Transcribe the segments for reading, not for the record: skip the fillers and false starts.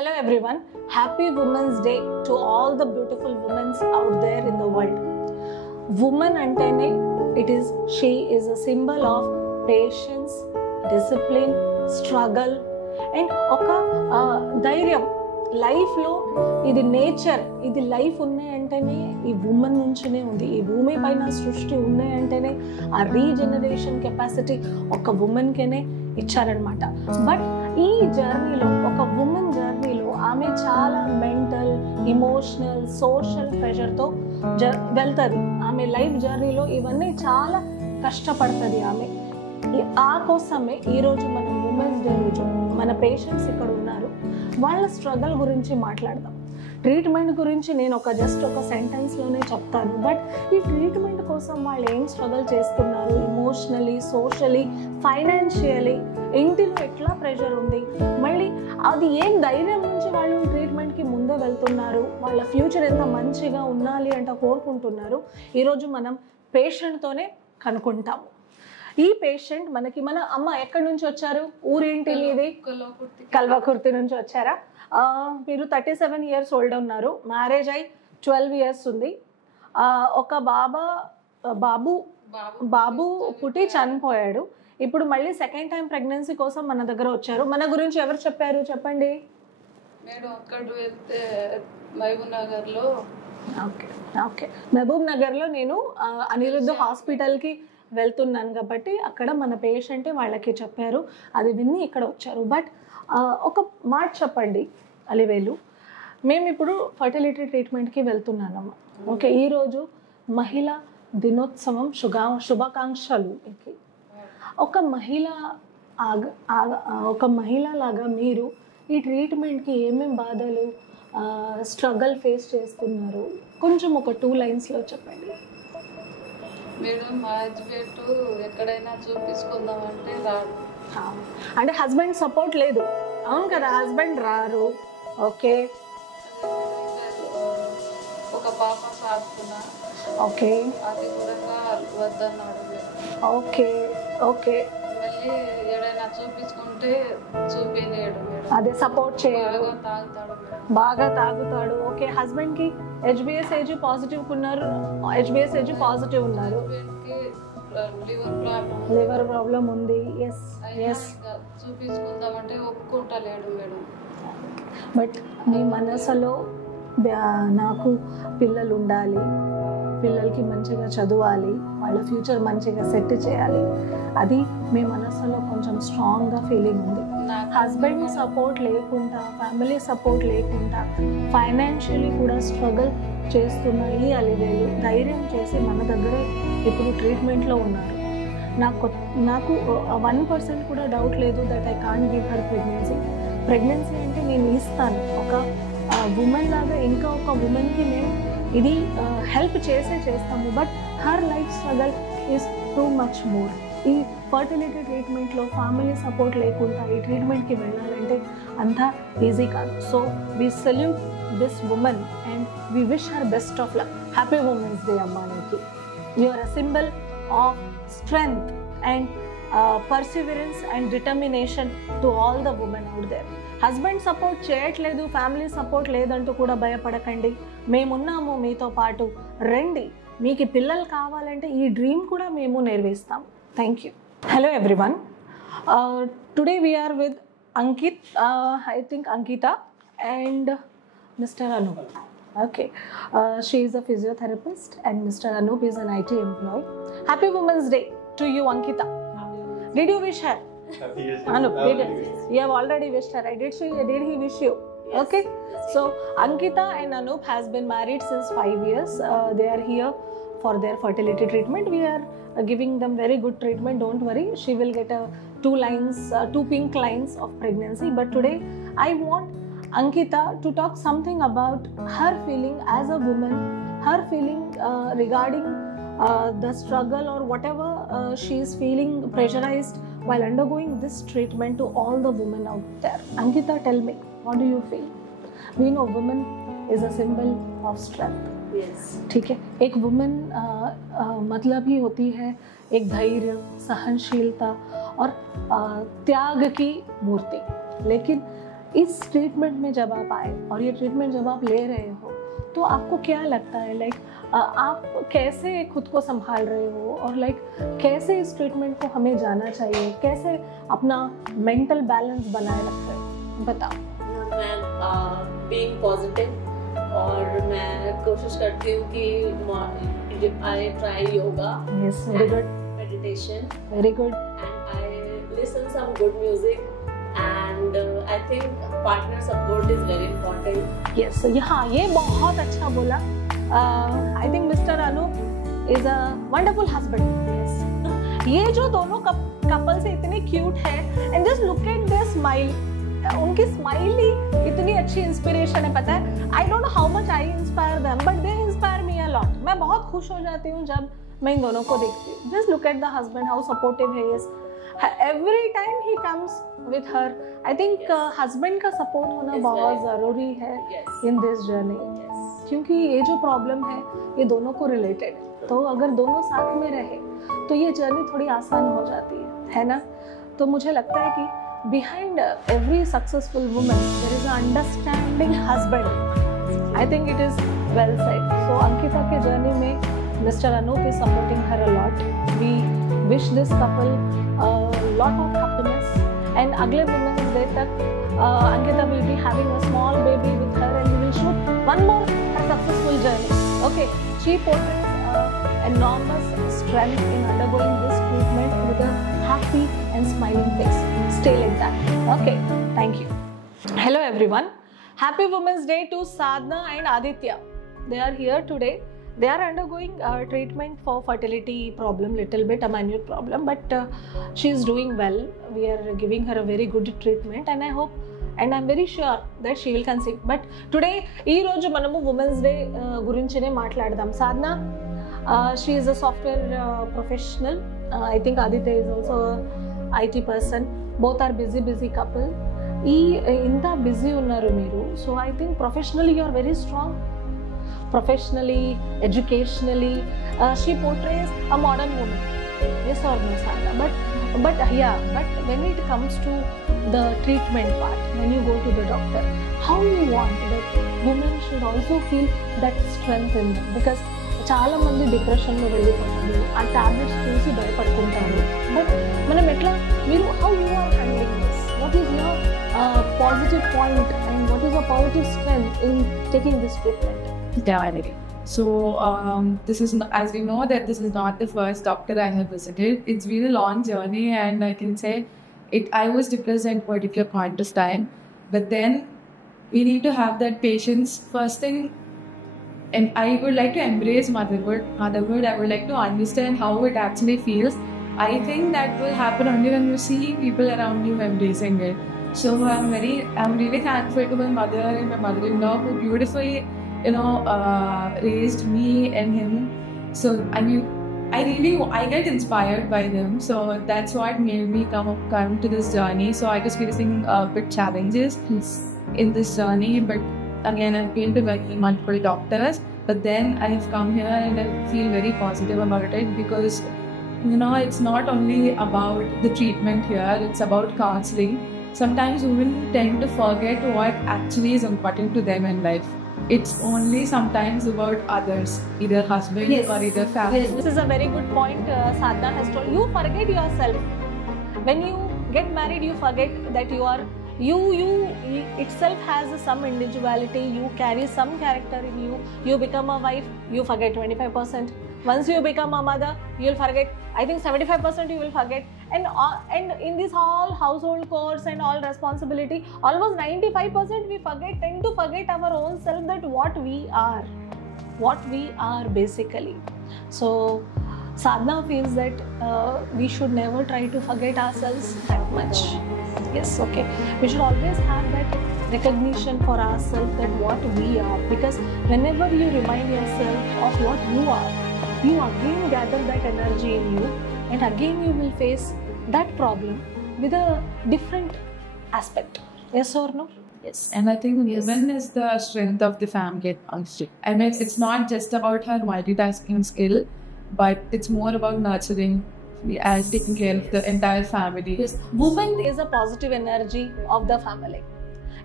Hello everyone, happy Women's Day to all the beautiful women out there in the world. Woman antene she is a symbol of patience, discipline, struggle and oka dhairyam. Life లో ఇది nature, ఇది life ఉన్నాయంటేనే ఈ women నుంచినే ఉంది. ఈ భూమి పైన సృష్టి ఉన్నాయంటేనే ఆ రీజనరేషన్ కెపాసిటీ ఒక ఉమెన్కేనే ఇచ్చారనమాట. బట్ ఈ జర్నీలో, ఒక ఉమెన్ జర్నీలో ఆమె చాలా మెంటల్, ఇమోషనల్, సోషల్ ప్రెషర్తో వెళ్తుంది. ఆమె లైఫ్ జర్నీలో ఇవన్నీ చాలా కష్టపడుతుంది ఆమె. ఆ కోసమే ఈరోజు మనం ఉమెన్స్ డే రోజు మన పేషెంట్స్ ఇక్కడ ఉన్నారు, వాళ్ళ స్ట్రగల్ గురించి మాట్లాడదాం. ట్రీట్మెంట్ గురించి నేను జస్ట్ ఒక సెంటెన్స్లోనే చెప్తాను, బట్ ఈ ట్రీట్మెంట్ కోసం వాళ్ళు ఏం స్ట్రగల్ చేస్తున్నారు, ఇమోషనలీ, సోషలీ, ఫైనాన్షియలీ, ఇంటిలో ఎట్లా ప్రెషర్ ఉంది, మళ్ళీ అది ఏం ధైర్యం నుంచి వాళ్ళు ట్రీట్మెంట్కి ముందే వెళ్తున్నారు, వాళ్ళ ఫ్యూచర్ ఎంత మంచిగా ఉండాలి అంటే కోరుకుంటున్నారు. ఈరోజు మనం పేషెంట్తోనే కనుక్కుంటాము. ఈ పేషెంట్ మనకి మన అమ్మ ఎక్కడి నుంచి వచ్చారు, ఊరేంటి మీది? కల్వకుర్తి నుంచి వచ్చారా? మీరు 37 years ఓల్డ్ ఉన్నారు, మ్యారేజ్ అయి 12 years ఉంది. ఒక బాబు పుట్టి చనిపోయాడు. ఇప్పుడు మళ్ళీ సెకండ్ టైం ప్రెగ్నెన్సీ కోసం మన దగ్గర వచ్చారు. మన గురించి ఎవరు చెప్పారు చెప్పండి. ఓకే, మహబూబ్ నగర్లో నేను అనిరుద్ధ హాస్పిటల్కి వెళ్తున్నాను కాబట్టి అక్కడ మన పేషెంట్ వాళ్ళకి చెప్పారు, అది విని ఇక్కడ వచ్చారు. బట్ ఒక మాట చెప్పండి అలివేలు, మేము ఇప్పుడు ఫర్టిలిటీ ట్రీట్మెంట్కి వెళ్తున్నానమ్మా. ఓకే, ఈరోజు మహిళా దినోత్సవం శుభాకాంక్షలు. ఒక మహిళలాగా మీరు ఈ ట్రీట్మెంట్కి ఏమేమి బాధలు, స్ట్రగల్ ఫేస్ చేస్తున్నారు, కొంచెం ఒక 2 linesలో చెప్పండి. మేడం, మా హస్బెండ్ ఎక్కడైనా చూపించుకుందామంటే రాడు. అంటే హస్బెండ్ సపోర్ట్ లేదు, అవును కదా? హస్బెండ్ రారు. ఓకే, ఒక పాప సాగుతున్నా. ఓకే, అది కూడా వద్దన్నాడు. ఓకే ఓకే, మళ్ళీ ఏడైనా చూపించుకుంటే చూపించలేడు. అదే సపోర్ట్ చేయడు, బాగా తాగుతాడు. ఓకే, హస్బెండ్ కి HbSAg పాజిటివ్ ఉన్నారు, HbSAg పాజిటివ్ ఉన్నారు, లివర్ ప్రాబ్లం ఉంది. ఎస్ చూపించుకుందామంటే ఒప్పుకుంటలేడు మేడం. బట్ మీ మనసులో నాకు పిల్లలు ఉండాలి, పిల్లలకి మంచిగా చదవాలి, వాళ్ళ ఫ్యూచర్ మంచిగా సెట్ చేయాలి, అది మీ మనసులో కొంచెం స్ట్రాంగ్గా ఫీలింగ్ ఉంది. హస్బెండ్ సపోర్ట్ లేకుండా, ఫ్యామిలీ సపోర్ట్ లేకుండా, ఫైనాన్షియలీ కూడా స్ట్రగుల్ చేస్తున్న ఈ అలివేలు ధైర్యం చేసి మన దగ్గరే ఇప్పుడు ట్రీట్మెంట్లో ఉన్నారు. నాకు 1% కూడా డౌట్ లేదు that I can't give her pregnancy అంటే నేను ఇస్తాను. ఒక ఉమెన్ లాగా ఇంకా ఒక ఉమెన్కి మేము ఇది హెల్ప్ చేస్తాము. But her life struggle is too much more. ఈ ఫర్టిలిటీ ట్రీట్మెంట్లో ఫ్యామిలీ సపోర్ట్ లేకుండా ఈ ట్రీట్మెంట్కి వెళ్ళాలంటే అంతా ఈజీ కాదు. So we salute this women and we wish her best of luck. Happy women's day అమ్మా నీకు. You are a symbol of strength and perseverance and determination to all the women out there. Husband support చేయట్లేదు, family support లేదంటూ కూడా భయపడకండి, మేమున్నాము మీతో పాటు. రండి, మీకు పిల్లలు కావాలంటే ఈ డ్రీమ్ కూడా మేము నెరవేరుస్తాం. Thank you. Hello everyone, today we are with Ankit, I think Ankita and Mr. Anup. Okay, she is a physiotherapist and Mr. Anup is an IT employee. Happy Women's Day to you, Ankita. Did you wish her? Anup, you have already wished her. Did he wish you? Yes. Okay. So Ankita and Anup has been married since 5 years. They are here for their fertility treatment. We are giving them very good treatment. Don't worry, she will get 2 pink lines of pregnancy. But today I want Ankita to talk something about her feeling as a woman, her feeling regarding the struggle or whatever she is feeling pressurized while undergoing this treatment to all the women out there. Ankita, tell me, what do you feel? We know woman is a symbol of strength. Yes. ठीक है, एक women मतलब ही होती है एक धैर्य, सहनशीलता और त्याग की मूर्ति. लेकिन इस ट्रीटमेंट में जब आप आए और ये ट्रीटमेंट जब आप ले रहे हो तो आपको क्या लगता है, लाइक आप कैसे खुद को संभाल रहे हो और लाइक कैसे इस ट्रीटमेंट को हमें जाना चाहिए, कैसे अपना मेंटल बैलेंस बनाए रखते हैं, बताओ। मैं बीइंग पॉजिटिव और मैं कोशिश करती हूँ कि I try yoga, yes, very good, meditation, very good, and I listen some good music, and I think partner support is very important. Yes, हाँ, ये बहुत अच्छा बोला। I think mister Anoop is a wonderful husband. Yes, ये जो दोनों couples इतने cute है, and just look at their smile, उनकी स्माइल ही इतनी अच्छी इंस्पिरेशन है। पता है, I don't know how much I inspire them, but they inspire me a lot. मैं बहुत खुश हो जाती हूँ जब मैं इन दोनों को देखती हूँ। Just look at the husband, how supportive he is, every time he comes with her. I think husband का सपोर्ट होना It's बहुत very- ज़रूरी है Yes. In this journey, Yes. क्योंकि ये जो प्रॉब्लम है ये दोनों को रिलेटेड है। तो अगर दोनों साथ में रहे तो ये जर्नी थोड़ी आसान हो जाती है ना। तो मुझे लगता है कि behind every successful woman there is a understanding husband. I think it is well said. So Ankita के जर्नी में mister Anoop is supporting her a lot. We wish this couple lot of happiness, and अगले women's day तक Ankita will be having a small baby with her, and we will shoot one more successful journey. Okay, she portrays enormous strength in undergoing this treatment with a happy and smiling face. Stay like that. Okay, thank you. Hello everyone. Happy Women's Day to Sadhna and Aditya. They are here today. They are undergoing treatment for fertility problem, little bit a minute problem, but she is doing well. We are giving her a very good treatment, and I hope and I'm very sure that she will conceive. But today ee roju manamu Women's Day gurinchine maatladam. Sadhna, she is a software professional. I think Aditya is also a IT person. Both are busy couple. Inta busy unnaru meeru, so I think professionally you are very strong. Professionally, educationally, she portrays a modern woman. Yes or no, Sadhna? But when it comes to the treatment part, when you go to the doctor, how you want that women should also feel that strength in them? Because చాలా మంది డిప్రెషన్లో వెళ్ళిపోతారు, ఆ tablets చూసి భయపడుకుంటారు. But మనం ఎట్లా, మీరు how you are handling this? What is your positive point and what is your positive strength in taking this treatment? Definitely. So this is, as we know, that this is not the first doctor I have visited. It's been a long journey, and I can say I was depressed at a particular point of time. But then we need to have that patience. First thing, and I would like to embrace motherhood. I would like to understand how it actually feels. I think that will happen only when you see people around you embracing it. So I'm really thankful to my mother and my mother-in-law who beautifully raised me and him. So I get inspired by them. So that's what made me come to this journey. So I was facing big challenges in this journey, but again I've been to multiple doctors. But then I have come here and I feel very positive about it, because it's not only about the treatment here, it's about counseling. Sometimes women tend to forget what actually is important to them in life. It's only sometimes about others, either husband or either family. Yes, this is a very good point Sadhna has told. You forget yourself. When you get married, you forget that you itself has some individuality. You carry some character in you. You become a wife, you forget 25%. Once you become a mother, you'll forget, I think 75% you will forget. And in this all household chores and all responsibility, almost 95% we tend to forget our own self, that what we are basically. So Sadhna feels that we should never try to forget ourselves that much. Yes, okay. We should always have that recognition for ourselves, that what we are. Because whenever you remind yourself of what you are, you again gather that energy in you, and again you will face that problem with a different aspect. Yes or no? Yes, and I think women is the strength of the family. I mean, it's not just about her multitasking skill, but it's more about nurturing and taking care of the entire family. Yes, woman is a positive energy of the family.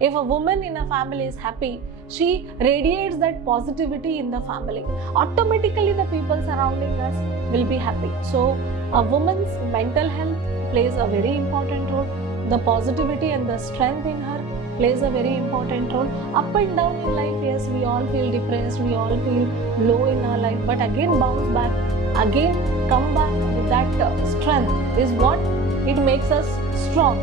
If a woman in a family is happy, she radiates that positivity in the family. Automatically the people surrounding us will be happy. So a woman's mental health plays a very important role. The positivity and the strength in her plays a very important role. Up and down in life, yes, we all feel depressed, we all feel low in our life, but again bounce back, again come back with that strength is what it makes us strong.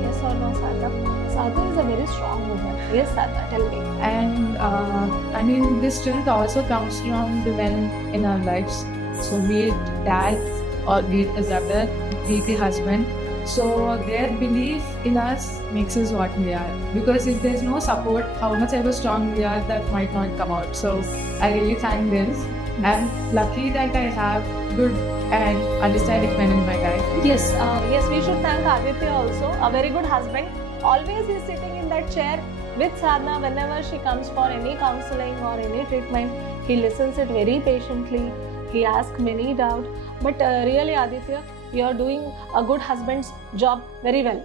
Yes or no, Sadhna? Sadhna is a very strong woman. Yes, Sadhna, tell me. And I mean, this strength also comes from the men in our lives. So be it dad or be it a brother, be it the husband. So their belief in us makes us what we are. Because if there's no support, how much ever strong we are, that might not come out. So I really thank them. I'm lucky that I have good and understanding men in my life. Yes, yes, we should thank Aditya also, a very good husband. Always he's sitting in that chair with Sadhna whenever she comes for any counseling or any treatment. He listens it very patiently. He asks many doubts. But really, Aditya, you are doing a good husband's job very well.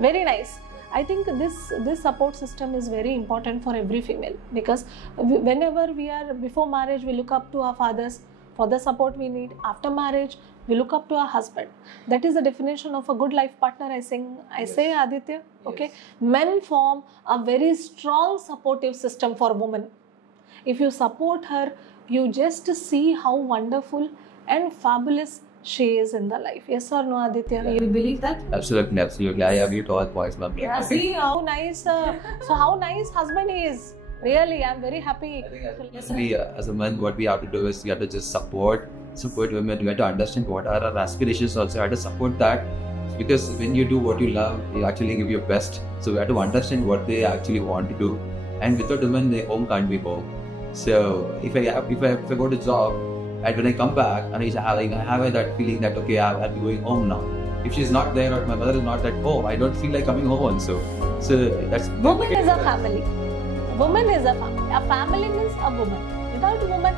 Very nice. I think this support system is very important for every female, because whenever we are before marriage, we look up to our fathers for the support we need. After marriage, we look up to our husband. That is the definition of a good life partner. I say Aditya, okay. Men form a very strong supportive system for women. If you support her, you just see how wonderful and fabulous she is in the life. Yes or no, Aditya? You believe that? Absolutely, absolutely. I agree to all points, ma'am. Yeah, see how nice. So how nice husband he is. Really, I'm very happy. I think as a man, what we have to do is we have to just support women. We have to understand what are our aspirations also. We have to support that, because when you do what you love, you actually give your best. So we have to understand what they actually want to do. And without women, their home can't be home. So if I go to job, and when I come back and I have that feeling that okay, I'll be going home now. If she's not there or my mother is not at home, I don't feel like coming home also. So that's woman is a family. Woman is a family. A family means a woman. Without a woman,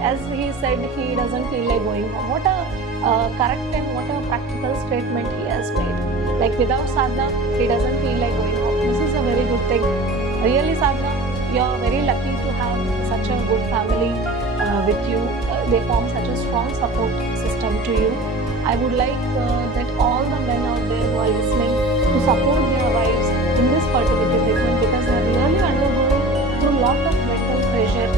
as he said, he doesn't feel like going home. What a correct and what a practical statement he has made. Like without Sadhna, he doesn't feel like going home. This is a very good thing. Really, Sadhna, you're very lucky to have such a good family with you. They form such a strong support system to you. I would like that all the men out there who are listening to support their wives in this fertility treatment, because they are really undergoing through a lot of mental pressure.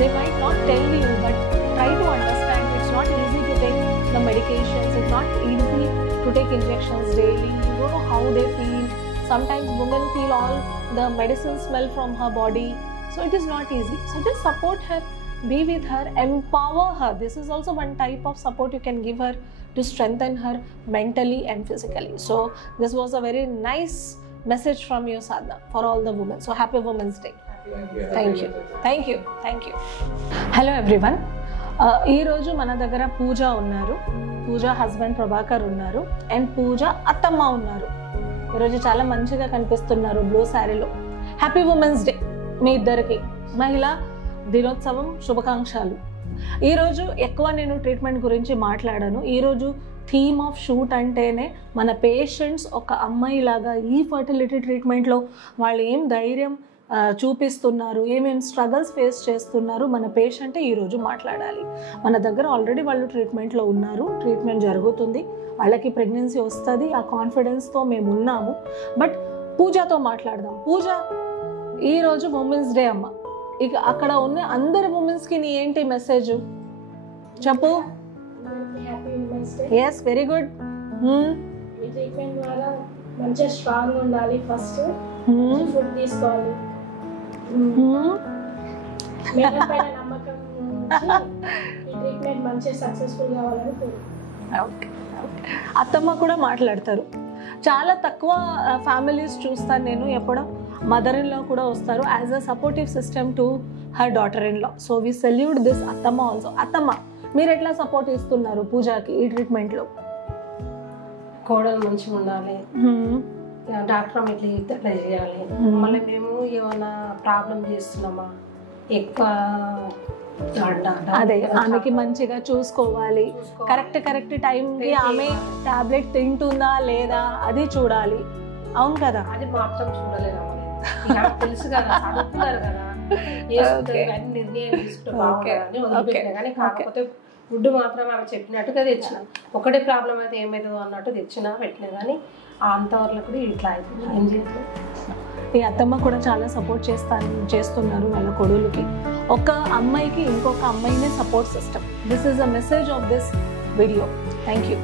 They might not tell you, but try to understand. It's not easy to take the medications. It's not easy to take injections daily. You don't know how they feel. Sometimes women feel all the medicine smell from her body. So it is not easy. So just support her. Be with her, empower her. This is also one type of support you can give her to strengthen her mentally and physically. So this was a very nice message from you, Sadhna, for all the women. So happy Women's Day. Thank you. Thank you. Thank you. Hello everyone. ఈ రోజు మన దగ్గర పూజ ఉన్నారు, పూజ husband Prabhakar ఉన్నారు, and పూజ అత్తమ్మ ఉన్నారు. ఈరోజు చాలా మంచిగా కనిపిస్తున్నారు బ్లూ శారీలో. హ్యాపీ ఉమెన్స్ డే మీ ఇద్దరికి. మహిళా దినోత్సవం శుభాకాంక్షలు. ఈరోజు ఎక్కువ నేను ట్రీట్మెంట్ గురించి మాట్లాడాను. ఈరోజు థీమ్ ఆఫ్ షూట్ అంటేనే మన పేషెంట్స్ ఒక అమ్మాయిలాగా ఈ ఫర్టిలిటీ ట్రీట్మెంట్లో వాళ్ళు ఏం ధైర్యం చూపిస్తున్నారు, ఏమేమి స్ట్రగల్స్ ఫేస్ చేస్తున్నారు, మన పేషెంటే ఈరోజు మాట్లాడాలి. మన దగ్గర ఆల్రెడీ వాళ్ళు ట్రీట్మెంట్లో ఉన్నారు, ట్రీట్మెంట్ జరుగుతుంది, వాళ్ళకి ప్రెగ్నెన్సీ వస్తుంది, ఆ కాన్ఫిడెన్స్తో మేము ఉన్నాము. బట్ పూజతో మాట్లాడదాం. పూజ, ఈరోజు ఉమెన్స్ డే అమ్మ. ఇక అక్కడ ఉన్న అందరి ఉమెన్స్కి నీ ఏంటి మెసేజ్ చెప్పు. Yes, very good. ఈ ట్రీట్మెంట్ ద్వారా మంచిగా స్ట్రాంగ్ ఉండాలి. ఫస్ట్ ఫుడ్ తీసుకోవాలి, మేడం పైన నమ్మకం ఈ ట్రీట్మెంట్ మంచిగా సక్సెస్ఫుల్ కావాలని కోరుకుంటున్నాను. ఓకే, అత్తమ్మ కూడా మాట్లాడతారు. చాలా తక్కువ ఫ్యామిలీస్ చూస్తాను నేను, ఎప్పుడో మదర్ ఇన్ లా కూడా వస్తారు as a supportive system to her daughter in law. So we salute this అత్తమ్మ ఆల్సో. అత్తమ్మ, మీరు ఎట్లా సపోర్ట్ ఇస్తున్నారు పూజకి ఈ ట్రీట్మెంట్లో? కోడలు మంచిగా ఉండాలి, డాక్టర్ ఇట్లా చెప్తే అట్లా చేయాలి. మళ్ళీ మేము ఏమైనా ప్రాబ్లం చేస్తున్నామా ఎక్కువ అదే ఆమెకి మంచిగా చూసుకోవాలి, కరెక్ట్ టైంకి ఆమె టాబ్లెట్ తింటుందా లేదా అది చూడాలి. అవును కదా, అది మాత్రం చూడలేదు. ఇక ఆమెకు తెలుసు కదా, చదువుతున్నారు కదా, వేసుకుంటారు కానీ నిర్ణయం తీసుకుంటే బాగుంటుందని వదిలిపెట్టినా. కానీ కాకపోతే ఫుడ్ మాత్రం ఆమె చెప్పినట్టుగా తెచ్చిన, ఒకటే ప్రాబ్లం అయితే ఏమవుతుందో అన్నట్టు తెచ్చినా పెట్టినా. కానీ అంతవరకు కూడా ఇట్లా అయిపోయింది. ఏం చేయలేదు. ఈ అత్తమ్మ కూడా చాలా సపోర్ట్ చేస్తున్నారు వాళ్ళ కొడుకులకి. ఒక అమ్మాయికి ఇంకొక అమ్మాయినే support system. This is a message of this video. Thank you.